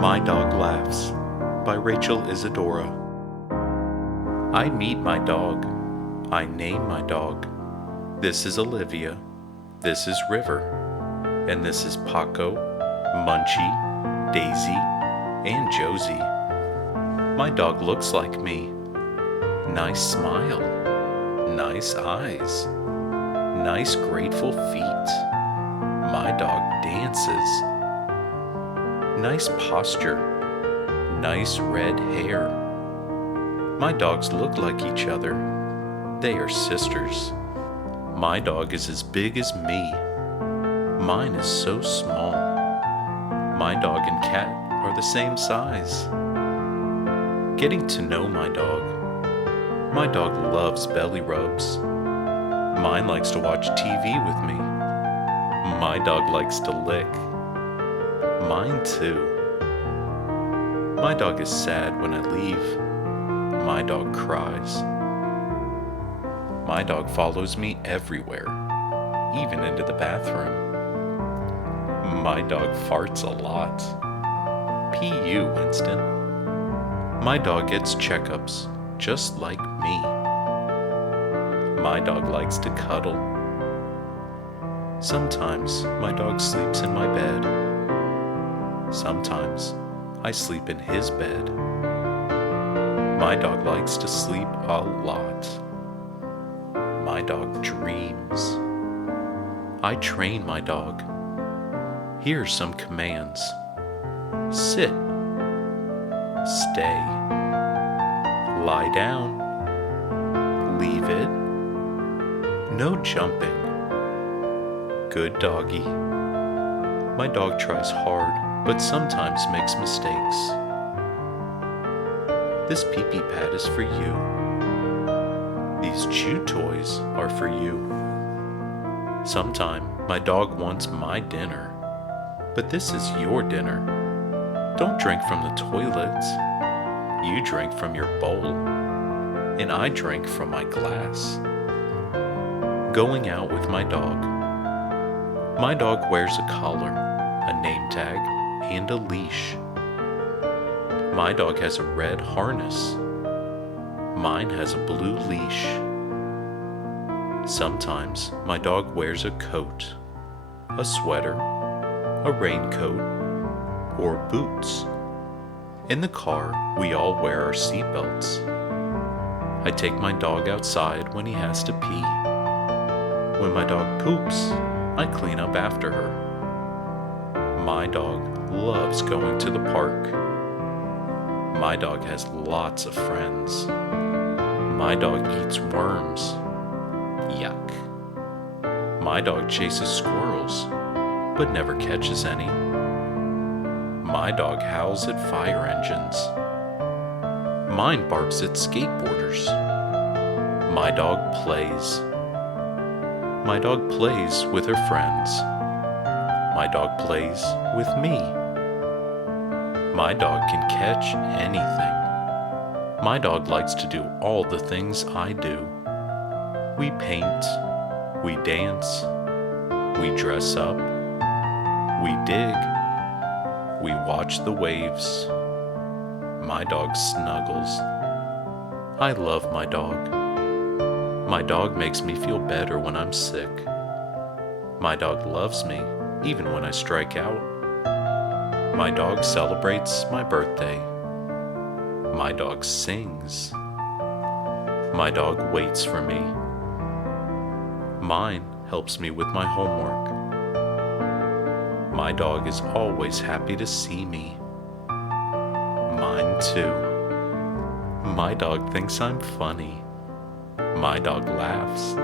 My Dog Laughs by Isadora. I meet my dog. I name my dog. This is Olivia. This is River. And this is Paco, Munchie, Daisy, and Josie. My dog looks like me. Nice smile. Nice eyes. Nice grateful feet. My dog dances. Nice posture. Nice red hair. My dogs look like each other. They are sisters. My dog is as big as me. Mine is so small. My dog and cat are the same size. Getting to know my dog. My dog loves belly rubs. Mine likes to watch TV with me. My dog likes to lick. Mine too. My dog is sad when I leave. My dog cries. My dog follows me everywhere, even into the bathroom. My dog farts a lot. P.U. Winston. My dog gets checkups, just like me. My dog likes to cuddle. Sometimes my dog sleeps in my bed. Sometimes I sleep in his bed. My dog likes to sleep a lot. My dog dreams. I train my dog. Here are some commands. Sit. Stay. Lie down. Leave it. No jumping. Good doggy. My dog tries hard, but sometimes makes mistakes. This pee-pee pad is for you. These chew toys are for you. Sometime my dog wants my dinner, but this is your dinner. Don't drink from the toilet. You drink from your bowl, and I drink from my glass. Going out with my dog. My dog wears a collar, a name tag, and a leash. My dog has a red harness. Mine has a blue leash. Sometimes my dog wears a coat, a sweater, a raincoat, or boots. In the car, we all wear our seatbelts. I take my dog outside when he has to pee. When my dog poops, I clean up after her. My dog loves going to the park. My dog has lots of friends. My dog eats worms. Yuck. My dog chases squirrels, but never catches any. My dog howls at fire engines. Mine barks at skateboarders. My dog plays. My dog plays with her friends. My dog plays with me. My dog can catch anything. My dog likes to do all the things I do. We paint. We dance. We dress up. We dig. We watch the waves. My dog snuggles. I love my dog. My dog makes me feel better when I'm sick. My dog loves me even when I strike out. My dog celebrates my birthday. My dog sings. My dog waits for me. Mine helps me with my homework. My dog is always happy to see me. Mine too. My dog thinks I'm funny. My dog laughs.